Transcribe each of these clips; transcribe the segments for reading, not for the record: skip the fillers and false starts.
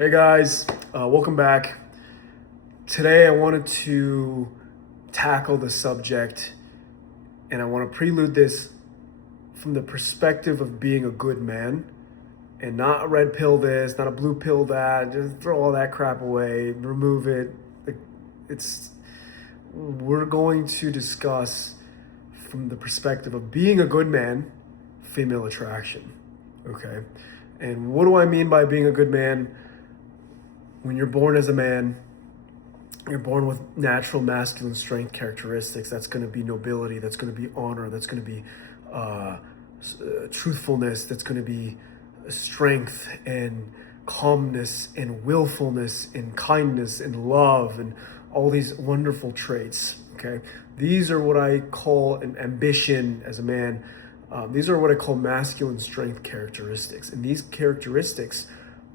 Hey guys, welcome back. Today I wanted to tackle the subject and I want to prelude this from the perspective of being a good man and not a red pill this, not a blue pill that. Just throw all that crap away, remove it. It's we're going to discuss from the perspective of being a good man, female attraction. Okay? And what do I mean by being a good man? When you're born as a man, you're born with natural masculine strength characteristics. That's going to be nobility. That's going to be honor. That's going to be truthfulness. That's going to be strength and calmness and willfulness and kindness and love and all these wonderful traits. Okay, these are what I call an ambition as a man. These are what I call masculine strength characteristics, and these characteristics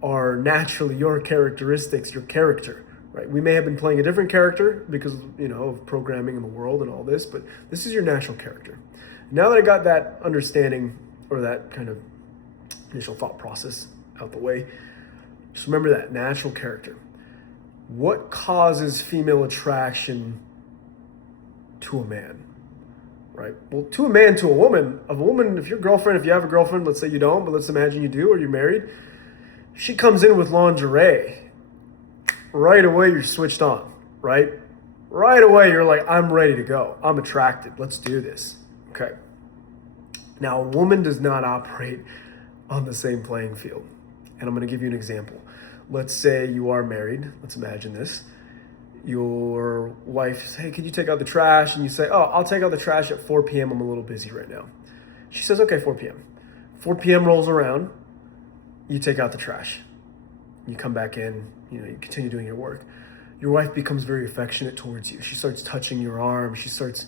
are naturally your characteristics, your character, right? We may have been playing a different character because, of programming in the world and all this, but this is your natural character. Now that I got that understanding or that kind of initial thought process out the way, just remember that natural character. What causes female attraction to a man? Right? Well, to a man, to a woman, if your girlfriend, if you have a girlfriend, let's say you don't, but let's imagine you do or you're married, she comes in with lingerie. Right away, you're switched on, right? Right away, you're like, I'm ready to go. I'm attracted. Let's do this. Okay. Now, a woman does not operate on the same playing field. And I'm going to give you an example. Let's say you are married. Let's imagine this. Your wife says, hey, could you take out the trash? And you say, oh, I'll take out the trash at 4 p.m. I'm a little busy right now. She says, okay, 4 p.m. 4 p.m. rolls around. You take out the trash. You come back in, you continue doing your work. Your wife becomes very affectionate towards you. She starts touching your arm. She starts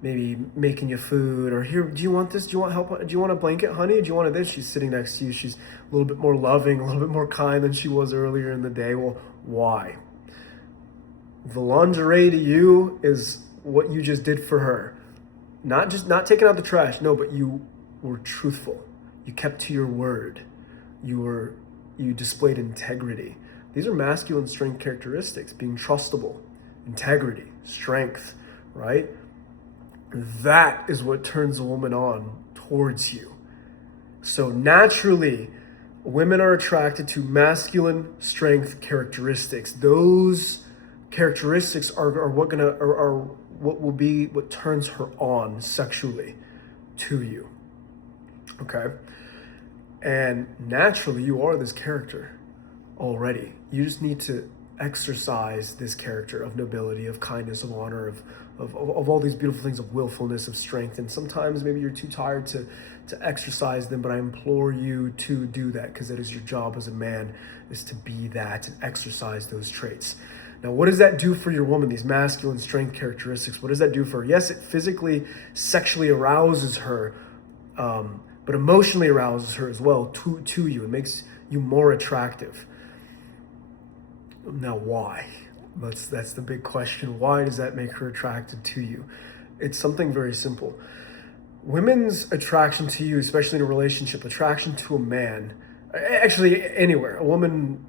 maybe making you food or here, do you want this? Do you want help? Do you want a blanket, honey? Do you want this? She's sitting next to you. She's a little bit more loving, a little bit more kind than she was earlier in the day. Well, why? The lingerie to you is what you just did for her. Not taking out the trash. No, but you were truthful. You kept to your word. You displayed integrity. These are masculine strength characteristics, being trustable, integrity, strength, right? That is what turns a woman on towards you. So naturally, women are attracted to masculine strength characteristics. Those characteristics are what will be what turns her on sexually to you. Okay? And naturally, you are this character already. You just need to exercise this character of nobility, of kindness, of honor, of all these beautiful things, of willfulness, of strength. And sometimes maybe you're too tired to exercise them, but I implore you to do that because that is your job as a man, is to be that and exercise those traits. Now, what does that do for your woman, these masculine strength characteristics? What does that do for her? Yes, it physically, sexually arouses her, but emotionally arouses her as well to you. It makes you more attractive. Now, why? That's the big question. Why does that make her attracted to you? It's something very simple. Women's attraction to you, especially in a relationship, attraction to a man, actually anywhere, a woman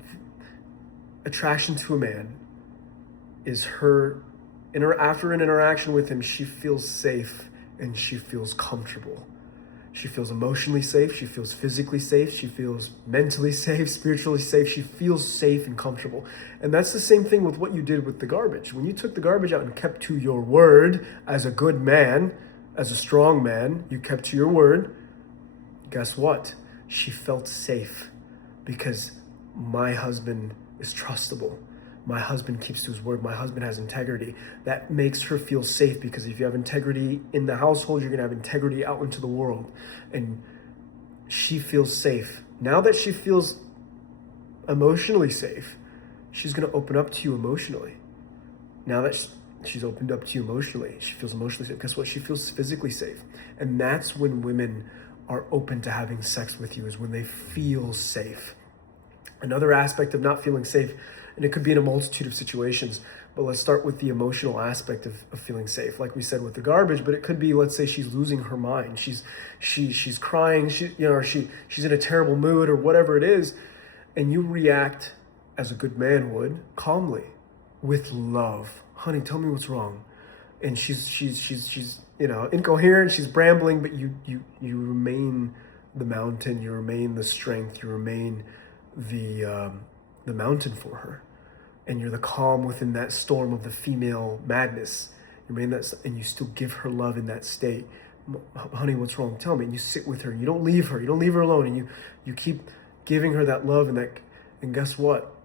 attraction to a man is her, after an interaction with him, she feels safe and she feels comfortable. She feels emotionally safe. She feels physically safe. She feels mentally safe, spiritually safe. She feels safe and comfortable. And that's the same thing with what you did with the garbage. When you took the garbage out and kept to your word as a good man, as a strong man, you kept to your word. Guess what? She felt safe because my husband is trustable. My husband keeps to his word. My husband has integrity. That makes her feel safe because if you have integrity in the household, you're going to have integrity out into the world. And she feels safe. Now that she feels emotionally safe, she's going to open up to you emotionally. Now that she's opened up to you emotionally, she feels emotionally safe. Guess what? She feels physically safe. And that's when women are open to having sex with you, is when they feel safe. Another aspect of not feeling safe, and it could be in a multitude of situations, but let's start with the emotional aspect of feeling safe. Like we said with the garbage, but it could be, let's say she's losing her mind. She's crying, she's in a terrible mood or whatever it is, and you react as a good man would, calmly, with love. Honey, tell me what's wrong. And she's incoherent, she's brambling, but you remain the mountain, you remain the strength, you remain the mountain for her. And you're the calm within that storm of the female madness. You remain that, and you still give her love in that state. Honey, what's wrong? Tell me. And you sit with her. You don't leave her. You don't leave her alone. And you keep giving her that love, and guess what?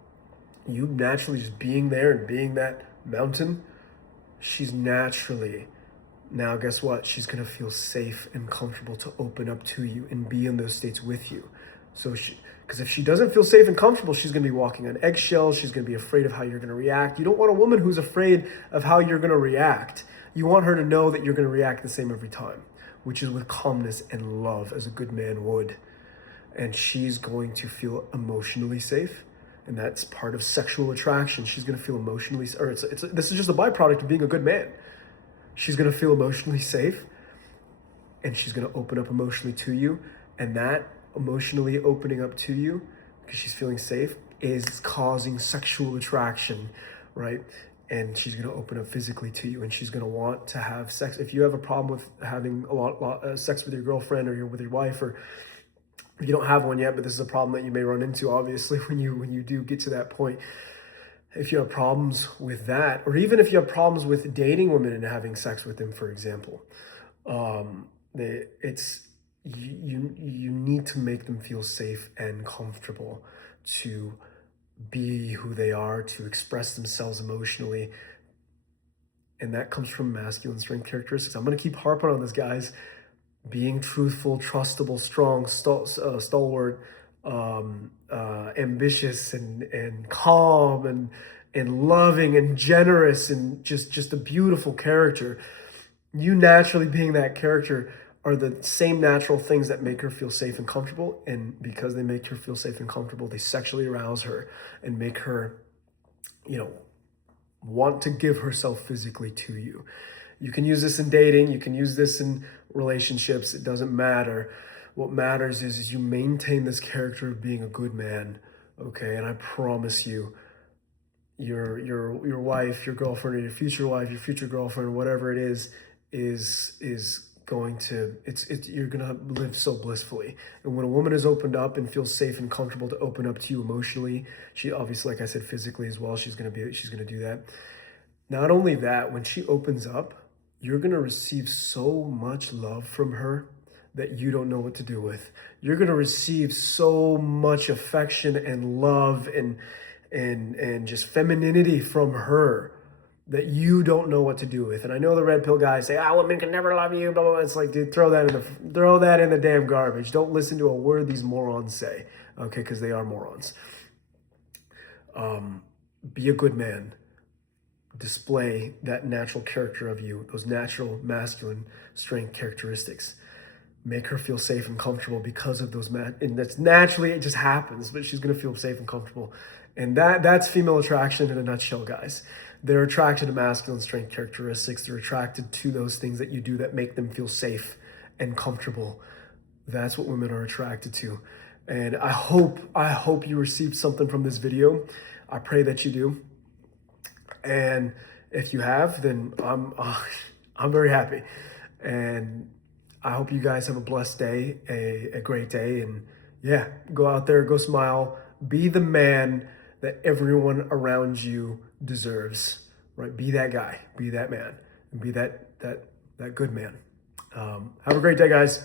You naturally just being there and being that mountain, she's naturally, now guess what? She's gonna feel safe and comfortable to open up to you and be in those states with you. Because if she doesn't feel safe and comfortable, she's gonna be walking on eggshells. She's gonna be afraid of how you're gonna react. You don't want a woman who's afraid of how you're gonna react. You want her to know that you're gonna react the same every time, which is with calmness and love, as a good man would. And she's going to feel emotionally safe. And that's part of sexual attraction. She's going to feel emotionally, or this is just a byproduct of being a good man. She's going to feel emotionally safe, and she's going to open up emotionally to you. And that emotionally opening up to you, because she's feeling safe, is causing sexual attraction, right? And she's going to open up physically to you, and she's going to want to have sex. If you have a problem with having a lot sex with your girlfriend, or you're with your wife, or you don't have one yet, but this is a problem that you may run into, obviously, when you do get to that point. If you have problems with that, or even if you have problems with dating women and having sex with them, for example, you need to make them feel safe and comfortable to be who they are, to express themselves emotionally. And that comes from masculine strength characteristics. I'm going to keep harping on this, guys. Being truthful, trustable, strong, stalwart, ambitious, and calm, and loving, and generous, and just a beautiful character. You naturally being that character are the same natural things that make her feel safe and comfortable. And because they make her feel safe and comfortable, they sexually arouse her and make her, want to give herself physically to you. You can use this in dating. You can use this in relationships. It doesn't matter. What matters is you maintain this character of being a good man, okay? And I promise you, your wife, your girlfriend, or your future girlfriend, whatever it is going to, you're gonna live so blissfully. And when a woman is opened up and feels safe and comfortable to open up to you emotionally, she obviously, like I said, physically as well, she's gonna do that. Not only that, when she opens up, you're going to receive so much love from her that you don't know what to do with. You're going to receive so much affection and love and just femininity from her that you don't know what to do with. And I know the red pill guys say, women can never love you, blah, blah, blah. It's like, dude, throw that in the damn garbage. Don't listen to a word these morons say, okay, because they are morons. Be a good man. Display that natural character of you, those natural masculine strength characteristics. Make her feel safe and comfortable because of those, and that's naturally, it just happens, but she's going to feel safe and comfortable. And that's female attraction in a nutshell, guys. They're attracted to masculine strength characteristics. They're attracted to those things that you do that make them feel safe and comfortable. That's what women are attracted to. And I hope you received something from this video. I pray that you do. And if you have, then I'm very happy. And I hope you guys have a blessed day, a great day. And yeah, go out there, go smile, be the man that everyone around you deserves, right? Be that guy, be that man, and be that good man. Have a great day, guys.